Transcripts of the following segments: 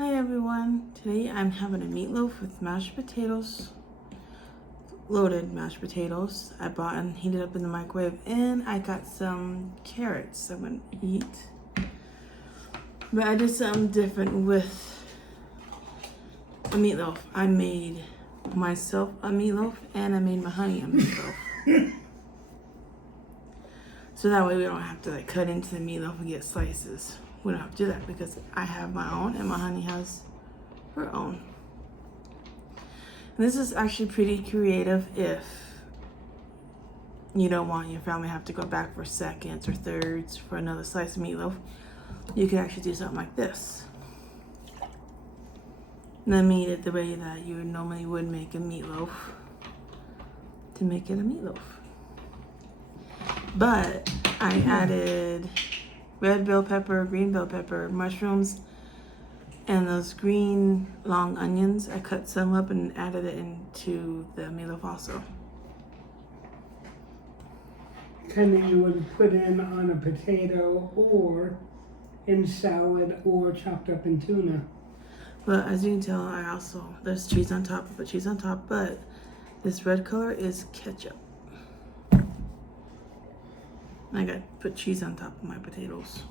Hi everyone, today I'm having a meatloaf with mashed potatoes, loaded mashed potatoes. I bought and heated up in the microwave, and I got some carrots I'm gonna eat. But I did something different with a meatloaf. I made myself a meatloaf and I made my honey a meatloaf. So that way we don't have to like cut into the meatloaf and get slices. We don't have to do that because I have my own and my honey has her own. And this is actually pretty creative if you don't want your family to have to go back for seconds or thirds for another slice of meatloaf. You can actually do something like this. And then made it the way that you normally would make a meatloaf to make it a meatloaf. But I added red bell pepper, green bell pepper, mushrooms, and those green long onions. I cut some up and added it into the meatloaf also. Kind of you would put in on a potato or in salad or chopped up in tuna. But as you can tell, there's cheese on top, I put cheese on top, but this red color is ketchup. I got to put cheese on top of my potatoes.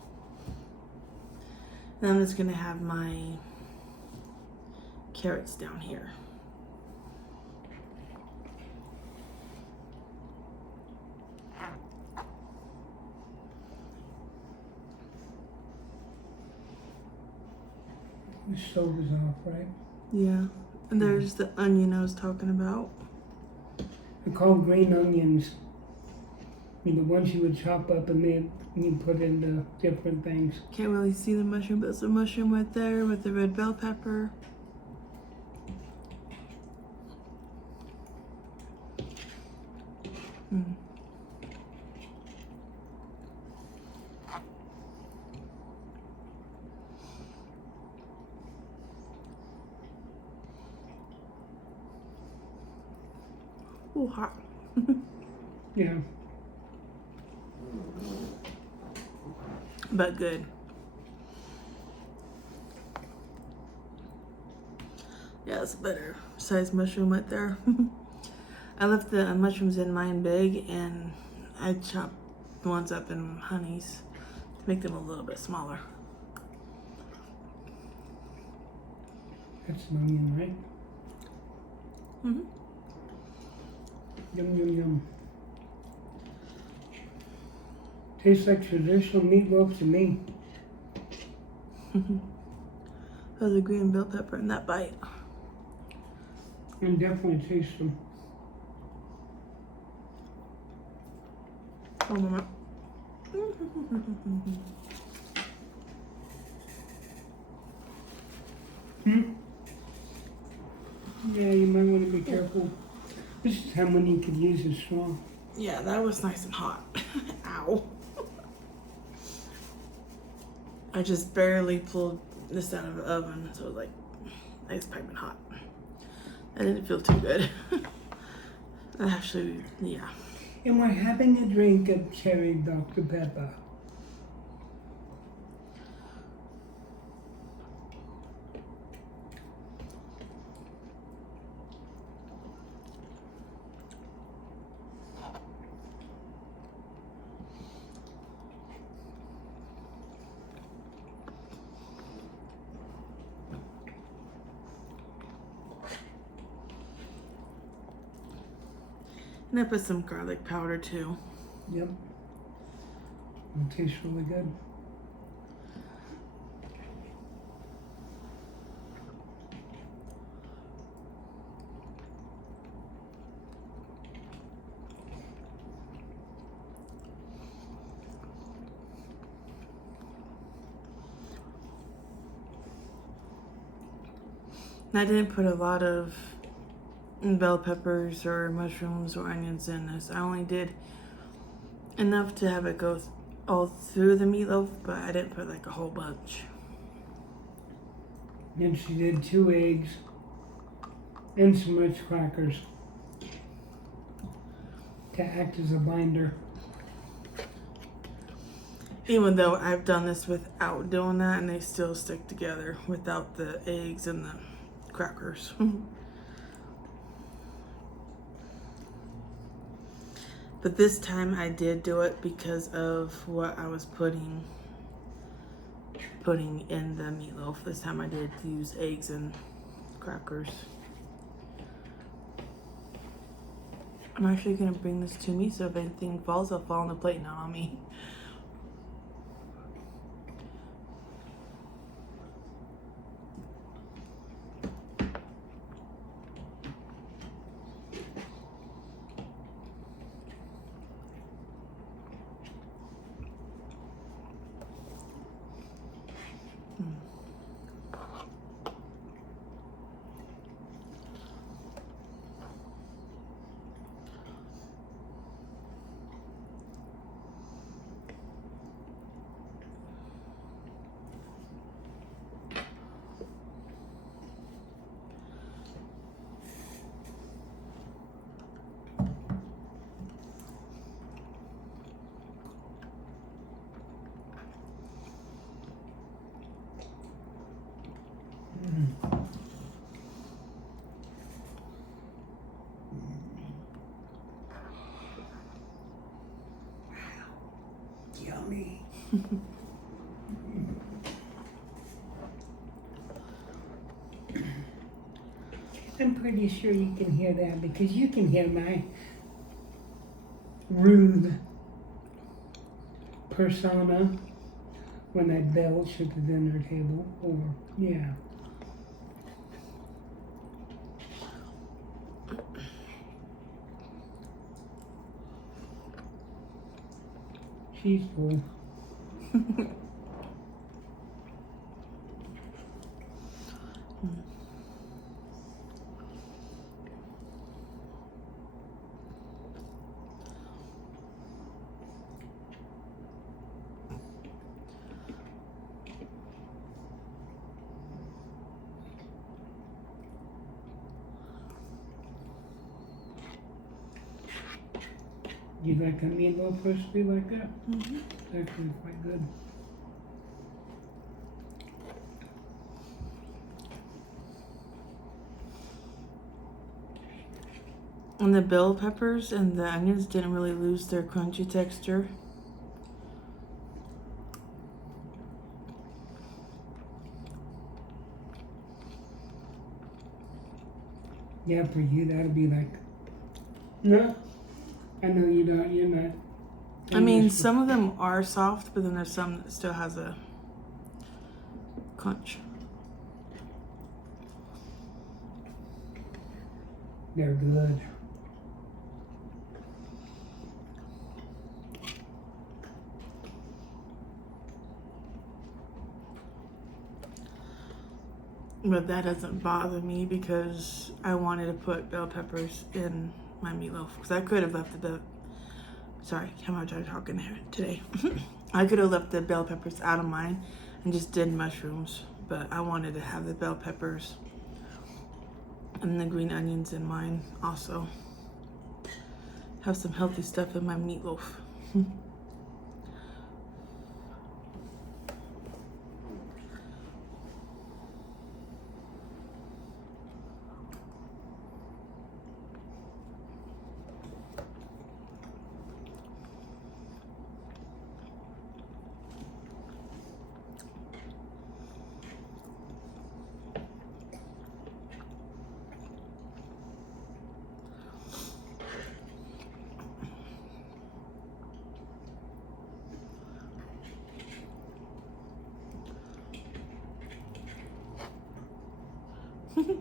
Then I'm just gonna have my carrots down here. The stove is off, right? Yeah, and there's the onion I was talking about. They're called green onions. I mean, the ones you would chop up and then you put into different things. Can't really see the mushroom, but there's a mushroom right there with the red bell pepper. Oh, hot. Yeah. But good. Yeah, it's a better size mushroom right there. I left the mushrooms in mine big, and I chopped the ones up in honeys to make them a little bit smaller. That's an onion, right? Mm-hmm. Yum, yum, yum. Tastes like traditional meatloaf to me. There's a green bell pepper in that bite. And definitely taste them. One moment. Yeah, you might want to be careful. This is how many you could use a straw. Yeah, that was nice and hot. Ow. I just barely pulled this out of the oven, so it was like nice piping hot. I didn't feel too good. Actually, yeah. And we're having a drink of cherry Dr. Pepper. And I put some garlic powder too. Yep. It tastes really good. And I didn't put a lot of bell peppers or mushrooms or onions in this. I only did enough to have it go all through the meatloaf, but I didn't put like a whole bunch. Then she did 2 eggs and some Ritz crackers to act as a binder. Even though I've done this without doing that, and they still stick together without the eggs and the crackers. But this time I did do it because of what I was putting in the meatloaf. This time I did use eggs and crackers. I'm actually gonna bring this to me, so if anything falls, I'll fall on the plate, not on me. Yummy. I'm pretty sure you can hear that because you can hear my rude persona when I belch at the dinner table. Or, yeah. She's full. You like a meatloaf recipe like that? Mm-hmm. It's actually quite good. And the bell peppers and the onions didn't really lose their crunchy texture. Yeah, for you that'll be like, no, I know you're not. I mean, some of them are soft, but then there's some that still has a crunch. They're good. But that doesn't bother me because I wanted to put bell peppers in my meatloaf. Because I could have left the sorry, how much I'm talking here today. I could have left the bell peppers out of mine and just did mushrooms. But I wanted to have the bell peppers and the green onions in mine also. Have some healthy stuff in my meatloaf.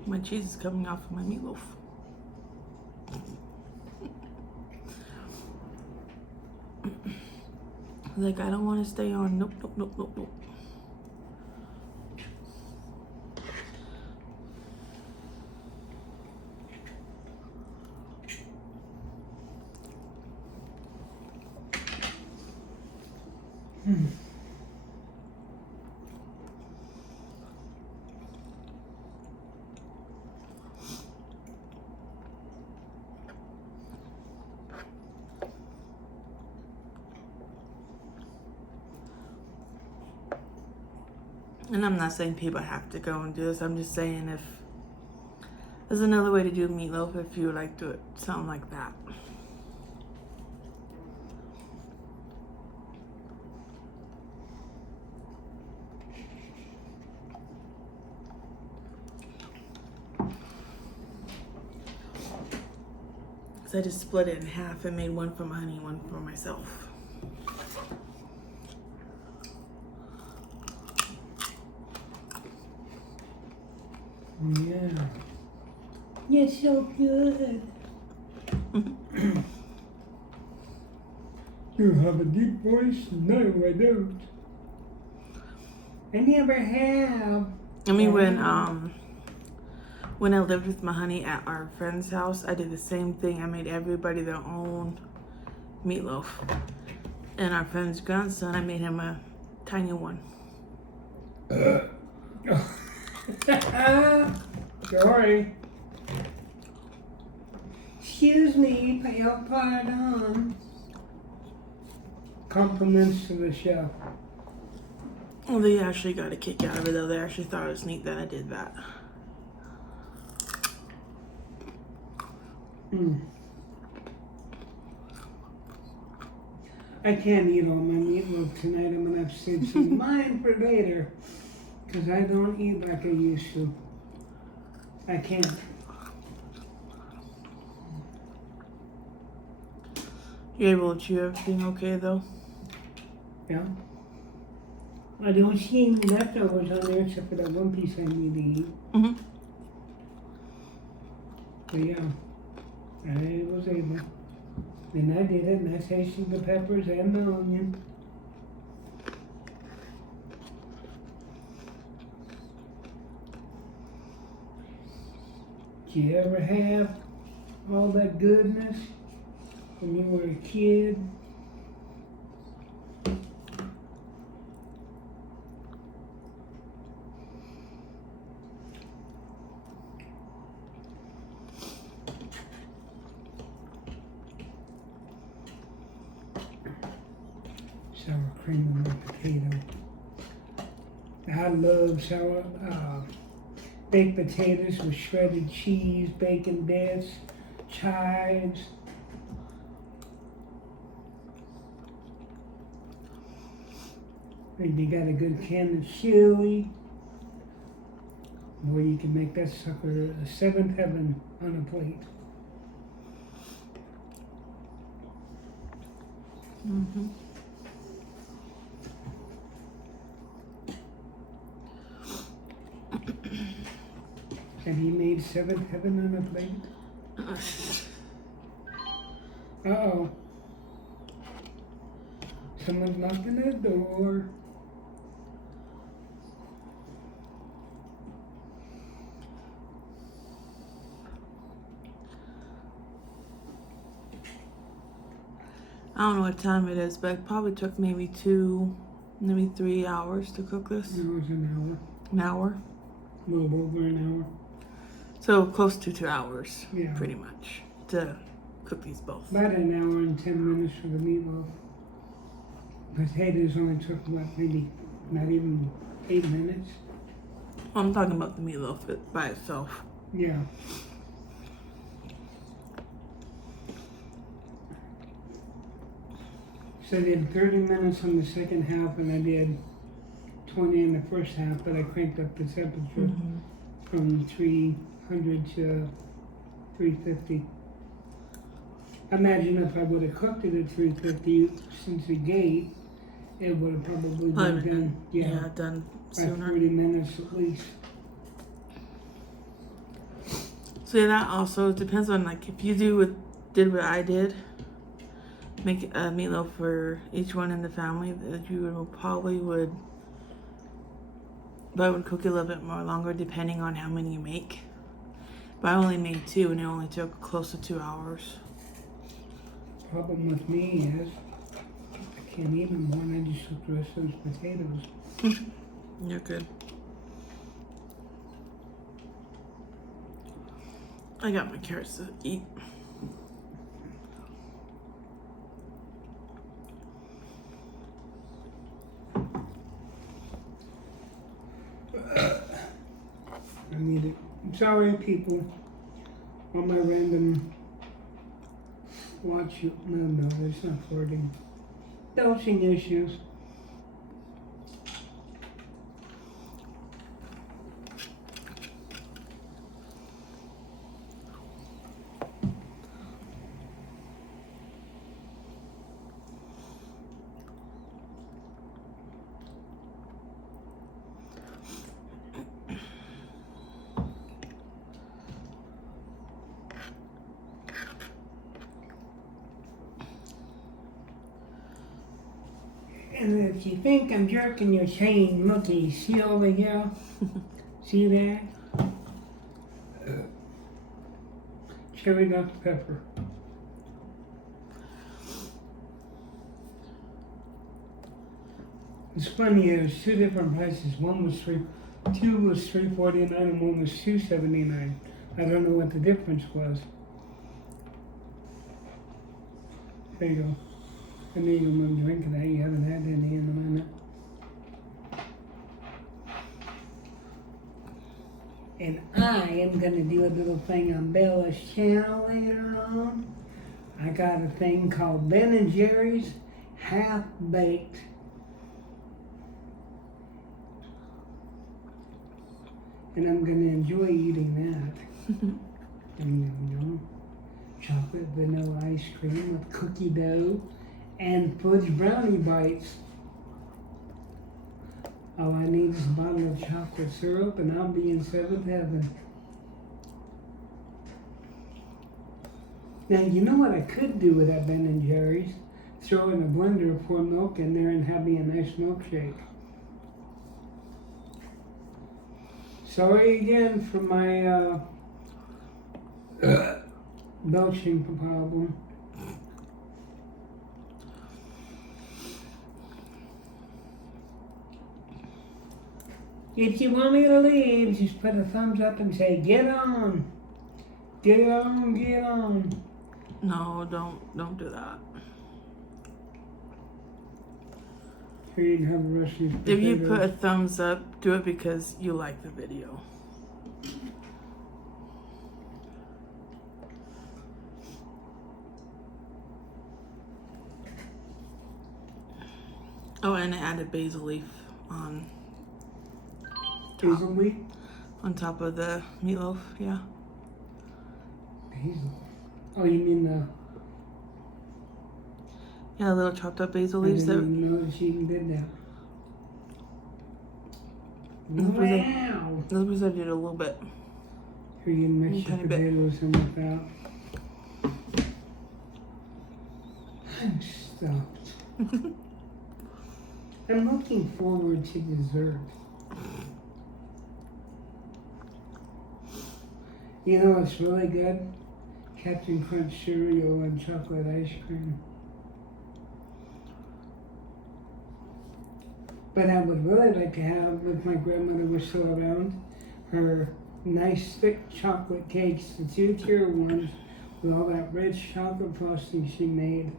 My cheese is coming off of my meatloaf. Like, I don't want to stay on. Nope, nope, nope, nope, nope. And I'm not saying people have to go and do this. I'm just saying if there's another way to do meatloaf if you would like to do it, something like that. So I just split it in half and made one for my honey, one for myself. Yeah. You're so good. You have a deep voice? No, I don't. I never have. I mean, when I lived with my honey at our friend's house, I did the same thing. I made everybody their own meatloaf. And our friend's grandson, I made him a tiny one. Sorry. Excuse me, pardon. Compliments to the chef. Well, they actually got a kick out of it, though. They actually thought it was neat that I did that. I can't eat all my meatloaf tonight. I'm gonna have to save some mine for later, because I don't eat like I used to. I can't. You able to chew everything okay, though? Yeah. I don't see any leftovers on there except for that one piece I need to eat. Mm-hmm. But yeah, I was able. And I did it, and I tasted the peppers and the onion. Did you ever have all that goodness when you were a kid? Sour cream on my potato. I love baked potatoes with shredded cheese, bacon bits, chives. Maybe you got a good can of chili. Or you can make that sucker a seventh heaven on a plate. Mm-hmm. Have you made seventh heaven on a plate? Uh-oh. Someone's knocking at the door. I don't know what time it is, but it probably took maybe 2, maybe 3 hours to cook this. No, it was an hour. An hour? A little over an hour. So close to 2 hours, Yeah. pretty much, to cook these both. About an hour and 10 minutes for the meatloaf. Potatoes only took, maybe not even 8 minutes? I'm talking about the meatloaf by itself. Yeah. So I did 30 minutes on the second half, and I did 20 in the first half, but I cranked up the temperature from 300 to 350. Imagine if I would have cooked it at 350 since the gate, it would have probably been done, done by sooner. 40 minutes at least. So yeah, that also depends on, like, if you did what I did, make a meatloaf for each one in the family, that you probably would cook it a little bit more longer depending on how many you make. But I only made 2 and it only took close to 2 hours. Problem with me is I can't eat them when I just cook the rest of those potatoes. You're good. I got my carrots to eat. I need it. I'm sorry, people. All my random watch you. No, it's not flirting. Dosing issues. And if you think I'm jerking your chain, looky, see over here? See that? Cherry Dr. Pepper. It's funny, there's two different prices. Two was $3.49 and one was $2.79. I don't know what the difference was. There you go. I know you remember drinking that. You haven't had any in a minute. And I am going to do a little thing on Bella's channel later on. I got a thing called Ben & Jerry's Half Baked. And I'm going to enjoy eating that. And, you know, chocolate vanilla ice cream with cookie dough and fudge brownie bites. All I need is a bottle of chocolate syrup and I'll be in seventh heaven. Now, you know what I could do with that Ben & Jerry's? Throw it in a blender, pour milk in there, and have me a nice milkshake. Sorry again for my belching problem. If you want me to leave, just put a thumbs up and say, get on. Get on, get on. No, don't do that. Here you can have the rest of these potatoes. If you put a thumbs up, do it because you like the video. Oh, and I added basil leaf on Basil leaf? on top of the meatloaf, yeah. Basil. Oh, you mean the... Yeah, little chopped up basil I leaves. didn't even know that she even did that. Wow! Those was I did a little bit. Here you can mix your potatoes in with that. I'm stuffed. I'm looking forward to dessert. You know what's really good? Captain Crunch cereal and chocolate ice cream. But I would really like to have, if my grandmother was still around, her nice thick chocolate cakes, the 2-tier ones, with all that rich chocolate frosting she made.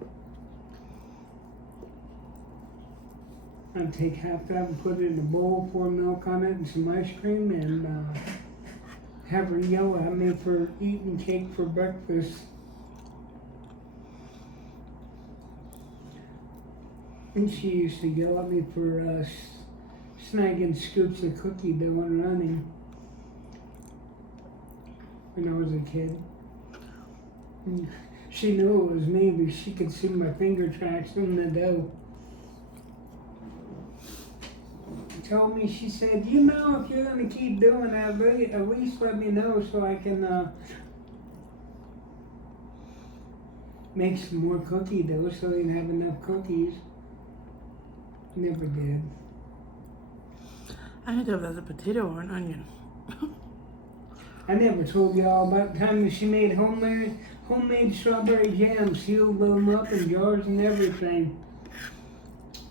I'd take half that and put it in a bowl, pour milk on it and some ice cream, and have her yell at me for eating cake for breakfast. And she used to yell at me for snagging scoops of cookie dough and running when I was a kid. And she knew it was me because she could see my finger tracks in the dough. She told me, she said, you know, if you're going to keep doing that, at least let me know so I can make some more cookie dough so you can have enough cookies. Never did. I had to have a potato or an onion. I never told y'all about the time that she made homemade strawberry jam, sealed them up in jars and everything.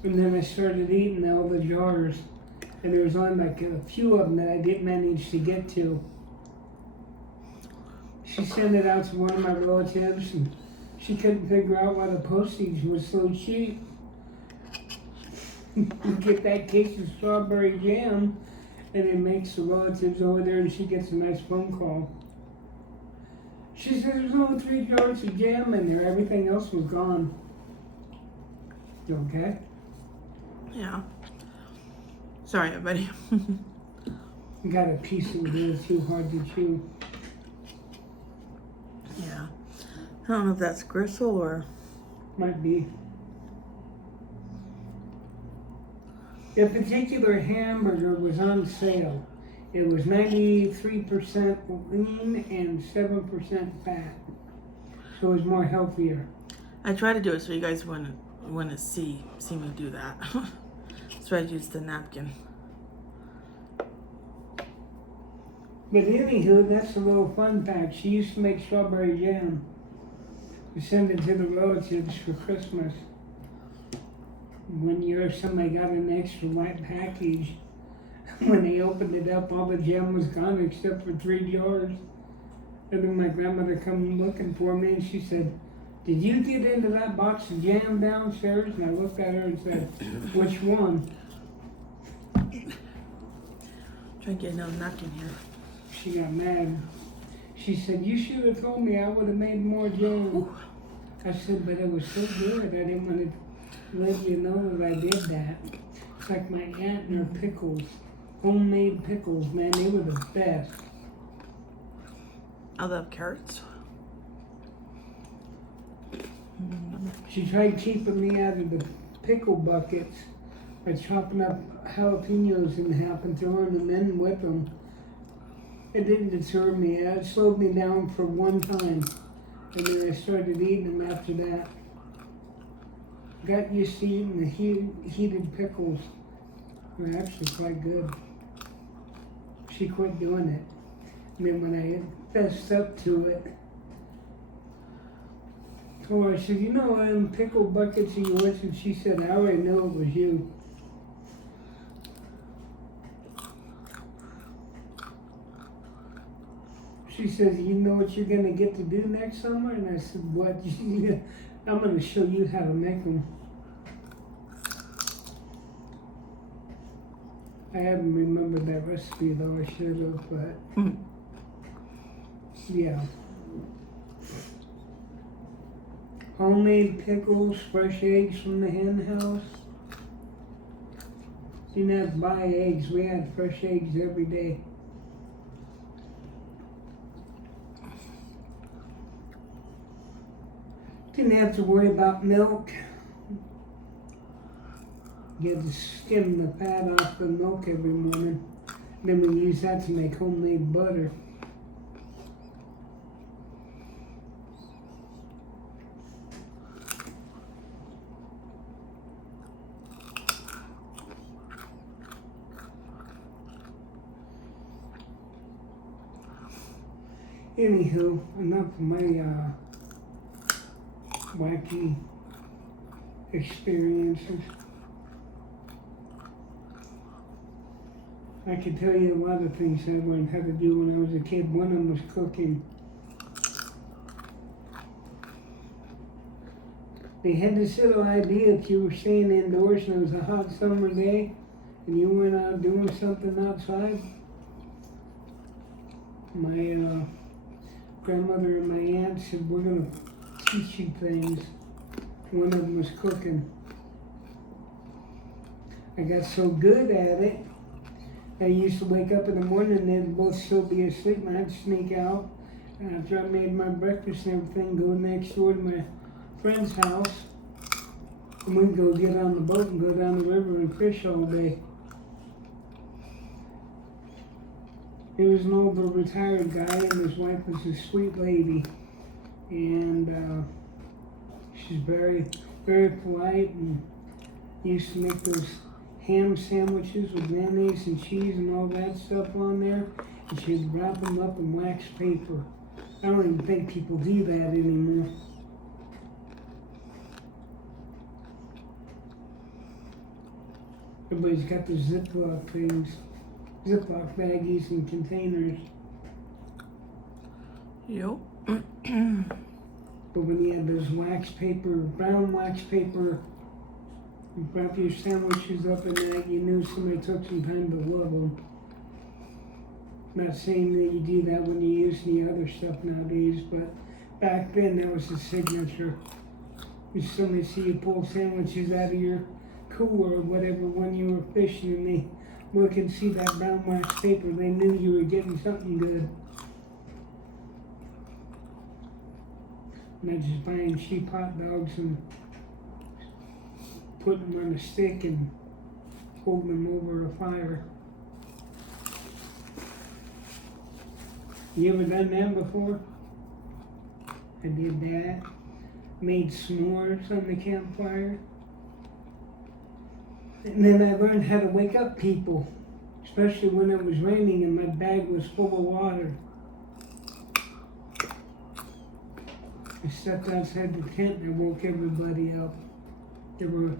And then I started eating all the jars. And there was only like a few of them that I didn't manage to get to. She sent it out to one of my relatives and she couldn't figure out why the postage was so cheap. You get that case of strawberry jam and it makes the relatives over there, and she gets a nice phone call. She says there's only 3 jars of jam in there. Everything else was gone. You okay? Yeah. Sorry, everybody. Got a piece of it that's too hard to chew. Yeah. I don't know if that's gristle or... Might be. A particular hamburger was on sale. It was 93% lean and 7% fat. So it was more healthier. I try to do it so you guys wouldn't see me do that. So I used the napkin. But anywho, that's a little fun fact. She used to make strawberry jam. We send it to the relatives for Christmas. One year somebody got an extra white package. When they opened it up, all the jam was gone except for 3 jars. And then my grandmother come looking for me and she said, "Did you get into that box of jam downstairs?" And I looked at her and said, "Which one?" Try to get another napkin here. She got mad. She said, "You should have told me. I would have made more jam." Ooh. I said, "But it was so good. I didn't want to let you know that I did that." It's like my aunt and her pickles. Homemade pickles, man. They were the best. I love carrots. She tried keeping me out of the pickle buckets by chopping up jalapenos in half and throwing them in with them. It didn't deter me. It slowed me down for one time. And then I started eating them after that. Got used to eating the heated pickles. They're actually quite good. She quit doing it. And then when I fessed up to it, told her, I said, "You know, pickle buckets of yours?" And she said, "I already know it was you." She says, "You know what you're going to get to do next summer?" And I said, "What?" "I'm going to show you how to make them." I haven't remembered that recipe though, I should have, but yeah. Homemade pickles, fresh eggs from the hen house. Didn't have to buy eggs, we had fresh eggs every day. Didn't have to worry about milk. You had to skim the fat off the milk every morning. Then we use that to make homemade butter. Anywho, enough of my wacky experiences. I could tell you a lot of things I learned how to do when I was a kid. One of them was cooking. They had this little idea if you were staying indoors and it was a hot summer day and you went out doing something outside. My grandmother and my aunt said, "We're going to teach you things." One of them was cooking. I got so good at it, I used to wake up in the morning and they'd both still be asleep and I'd sneak out. And after I made my breakfast and everything, go next door to my friend's house. And we'd go get on the boat and go down the river and fish all day. He was an older retired guy and his wife was a sweet lady. And she's very, very polite and used to make those ham sandwiches with mayonnaise and cheese and all that stuff on there. And she'd wrap them up in wax paper. I don't even think people do that anymore. Everybody's got the Ziploc things, Ziploc baggies and containers. Yep. But when you had those wax paper, brown wax paper, you wrap your sandwiches up in that, you knew somebody took some time to love them. Not saying that you do that when you use the other stuff nowadays, but back then that was the signature. If somebody see you pull sandwiches out of your cooler or whatever when you were fishing and they look and see that brown wax paper, they knew you were getting something good. Not just buying cheap hot dogs and putting them on a stick and holding them over a fire. You ever done that before? I did that. Made s'mores on the campfire. And then I learned how to wake up people, especially when it was raining and my bag was full of water. I stepped outside the tent and I woke everybody up. They were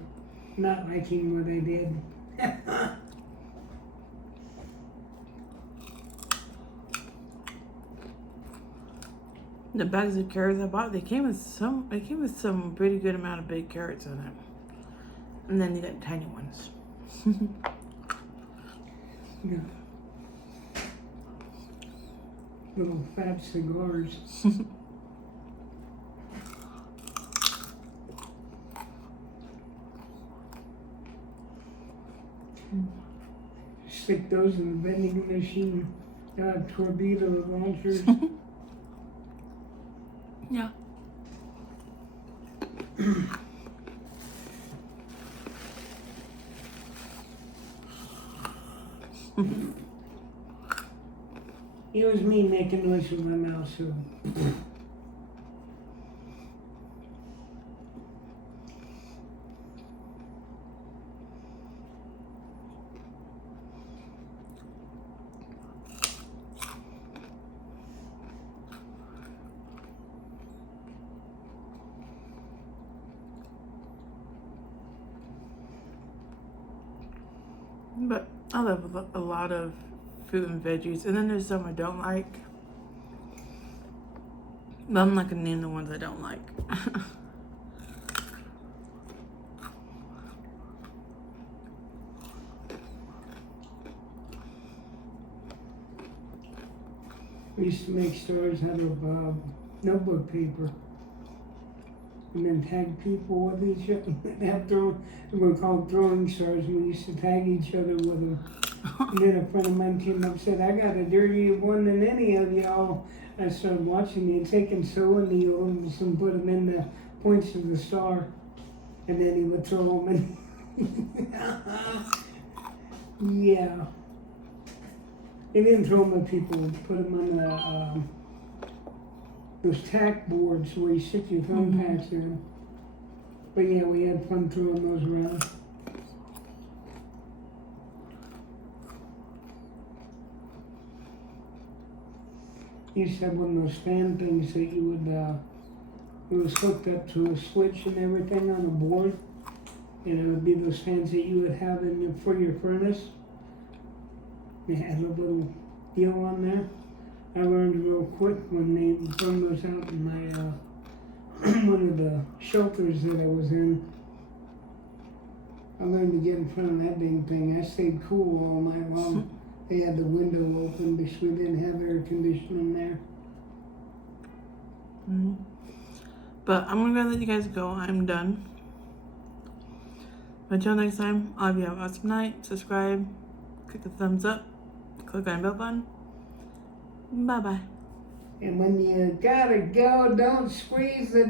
not liking what I did. The bags of carrots I bought, they came with some pretty good amount of big carrots in it. And then you got tiny ones. Yeah. Little fat cigars. Stick those in the vending machine. Torpedo launchers. Yeah. It was me making noise with my mouth, so. But I love a lot of fruit and veggies, and then there's some I don't like. But I'm not gonna name the ones I don't like. We used to make stars out of notebook paper. And then tag people with each other. They were called throwing stars. We used to tag each other with them. And then a friend of mine came up and said, I got a dirtier one than any of y'all. I started watching it, taking sewing needles and put them in the points of the star. And then he would throw them in. Yeah. He didn't throw them at people, put them on the those tack boards where you stick your thumbtacks in. But yeah, we had fun throwing those around. You used to have one of those fan things that you would, it was hooked up to a switch and everything on the board. And it would be those fans that you would have for your furnace. They had a little deal on there. I learned real quick when they brought those out in my one of the shelters that I was in. I learned to get in front of that dang thing. I stayed cool all night long. They had the window open because we didn't have air conditioning there. Mm-hmm. But I'm gonna let you guys go. I'm done. Until next time, I hope you have an awesome night. Subscribe, click the thumbs up, click on the bell button. Bye-bye. And when you gotta go, don't squeeze the